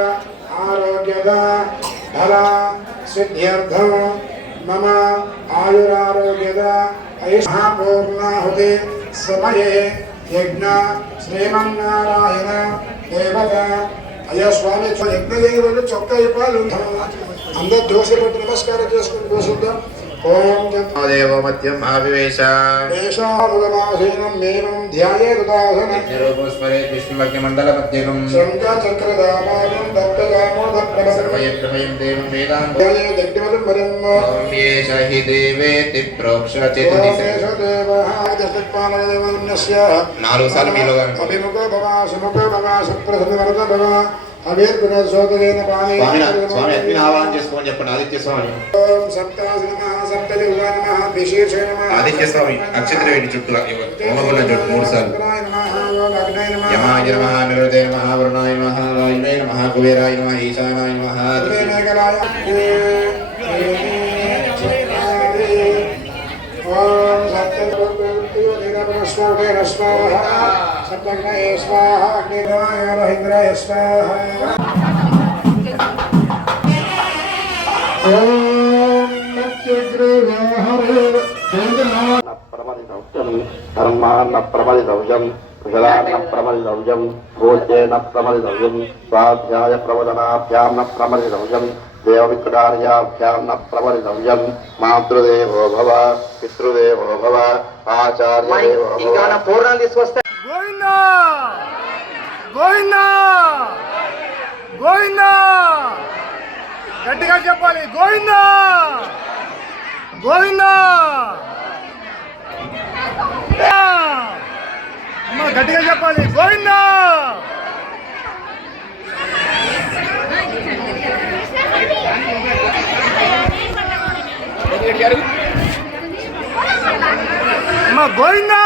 आरोग्यद फल सिद्ध्यर्थम मम आयुरारोग्यद महापूर्णाहुति समये यज्ञ श्रीमन्नारायण देवता अय्या स्वामी यज्ञ चौका अंदर दोष नमस्कार ओम देव मध्यम महाविवेश देशानुगमासीनं मेनं ध्यायेदुदासन निरूपस्मरे विष्णुमग्निमण्डल मध्यगं शङ्खचक्रदामानं दत्तदामोदप्रभसर्वयत्रमयं देवं वेदां ध्याये दग्धवदं वदं ओम येष हि देवेति प्रोक्षचेतुनिसे देवः दशपालदेवन्यस्य नारो साल मीलोगा अभिमुखो भव सुप्रसन्नवरदो भव अभिर्गुण सोदरेण पाणि स्वामी अग्नि आवाहन చేసుకోని చెప్పండి ఆదిత్య స్వామి ओम सप्तासि नमः सप्तलिंगाय नमः विशेषे नमः ఆదిత్య స్వామి అక్షంతలు వేడి చుట్టూ హోమగుండం చుట్టూ 3 సార్లు యమాయ నమః నిరుదే నమః వరుణాయ నమః వాయువే నమః కుబేరాయ నమః ఈశానాయ నమః ओम सप्तलिंगाय स्वाहा सप्तग्नये स्वाहा अग्निदेवाय रहिन्द्राय स्वाहा ओम नत्यग्रहरे प्रमदितव्यं धर्मान्न प्रमदितव्यं कुशलान्न प्रमदितव्यं भोज्येन प्रमदितव्यं स्वाध्याय प्रवदनाभ्यां न प्रमदितव्यं देवविक्रडार्याभ्यां न प्रमदितव्यं मातृदेवो भव पितृदेवो भव आचार्यदेवो भव पूर्णानि स्वस्ति गोविंदा गोविंदा गोविंदा గట్టిగా చెప్పాలి గోవిందా గోవిందా అమ్మ గట్టిగా చెప్పాలి గోవిందా అమ్మ గోవిందా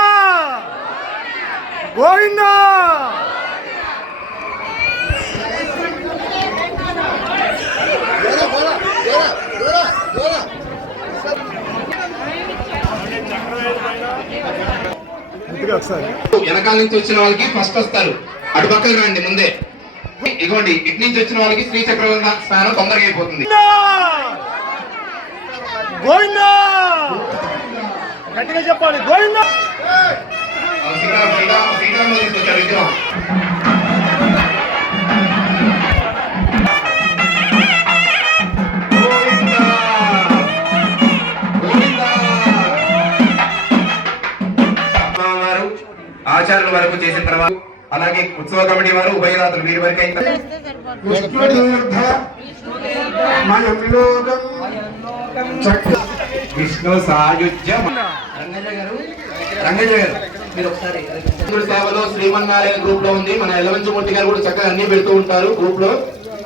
గోవిందా వెనకాల నుంచి వచ్చిన వాళ్ళకి ఫస్ట్ వస్తారు అటు పక్కకు రండి ముందే ఇగోండి ఇటు నుంచి వచ్చిన వాళ్ళకి శ్రీ చక్రవర్ణ స్నానం తొందరగా అయిపోతుంది గోవిందా గట్టిగా చెప్పాలి గోవిందా శ్రీరాములు తీసుకొచ్చారు విగ్రహం ఆచార్యుల వరకు చేసిన తర్వాత అలాగే ఉత్సవ కమిటీ వారు ఉభయదాతలు వీరి వరకు విష్ణు సాయుధ్యం రంగయ్య గారు మీరు ఒకసారి సేవలో శ్రీమన్నారాయణ గ్రూప్ లో ఉంది. మన ఎల్లవంచమూర్తి గారు కూడా చక్కగా అన్ని పెడుతూ ఉంటారు గ్రూప్ లో.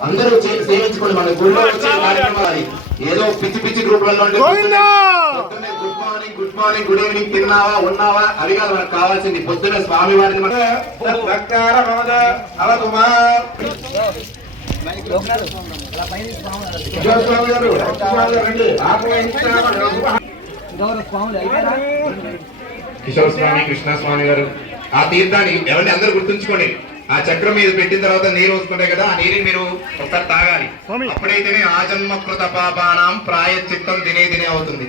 అందరూ సేవించుకోండి. మన గుడిలో వచ్చే కార్యక్రమాలు ఏదో పిచ్చి పిచ్చి గ్రూప్లలో గుడ్ మార్నింగ్ గుడ్ ఈవినింగ్ తిన్నావా ఉన్నావా అవి కాదు మనకు కావాల్సింది. పొద్దున్న స్వామి వారిని కిషోర్ స్వామి కృష్ణ స్వామి గారు ఆ తీర్థాన్ని ఎవరిని అందరూ గుర్తుంచుకోండి. ఆ చక్రం మీద పెట్టిన తర్వాత నీరు వస్తుంటాయి కదా, ఆ నీరుని మీరు ఒకసారి తాగాలి. అప్పుడైతేనే ఆజన్మ కృత పాపానాం ప్రాయశ్చిత్తం దినే దినే అవుతుంది.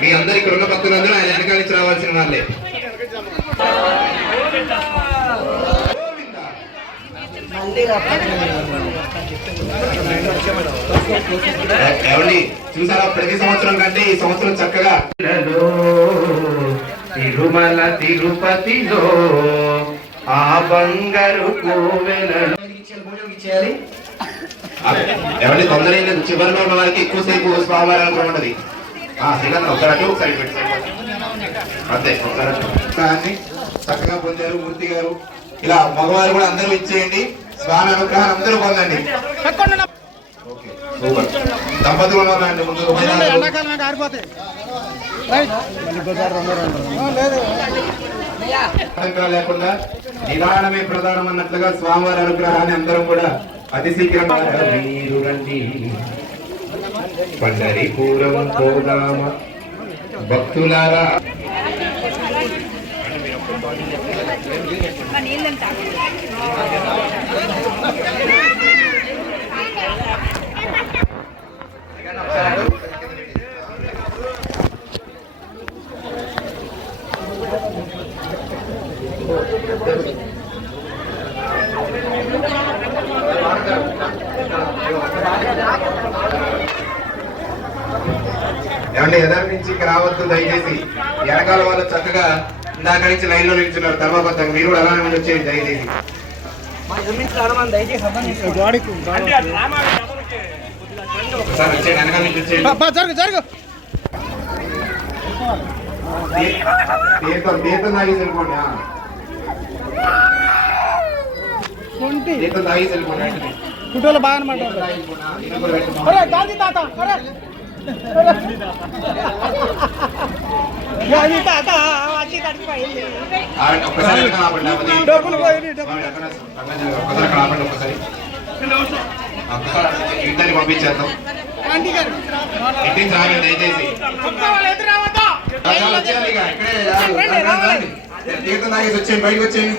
మీ అందరు ఇక్కడ ఉన్న భక్తులందరూ ఆయన వెనకాల నుంచి రావాల్సిన వాళ్ళే. ఏమండి చూసారా, ప్రతి సంవత్సరం కంటే ఈ సంవత్సరం చక్కగా తిరుమల తిరుపతిలో ఆ బంగారు ఎవరి తొందర లేదు. చివరిలో ఉన్న వారికి ఎక్కువసేపు స్వామివారి అనుభవం ఉన్నది. శ్రీలంక ఒకసారి ఒకసారి అంతే ఒకసారి చక్కగా పొందారు మూర్తి గారు. ఇలా మగవారు కూడా అందరూ ఇచ్చేయండి. స్వామి అనుగ్రహాన్ని అందరూ పొందండి. దంపతులు ఉన్నారండి ముందు లేకుండా నిదానమే ప్రధానం అన్నట్లుగా స్వామివారి అనుగ్రహాన్ని అందరం కూడా అతి శీఘ్రం మీరు రండి పండరీపురం పోదామ భక్తులారా. ఏమంటే ఎదరి నుంచి ఇక రావద్దు దయచేసి. వెనకాల వాళ్ళు చక్కగా ఇందాక నుంచి లైన్ లో నిల్చున్నారు ధర్మబద్ధంగా. మీరు కూడా అలానే వచ్చేది దయచేసి. ఒకసారి వచ్చేది వెనకాల నుంచి వచ్చేది. తీర్థం తాగేసి వెళ్ళిపోండి. తీర్థం తాగేసి వెళ్ళిపోండి. ఫోటోలో బాగా అనమాట. ఒక్కసారి ఇద్దరిని పంపించేద్దాం. ఇంటికి రాలేదు దయచేసి. వచ్చేయాలి ఇక ఇక్కడే తీర్థం తాగేసి వచ్చేయండి, బయటకు వచ్చేయండి.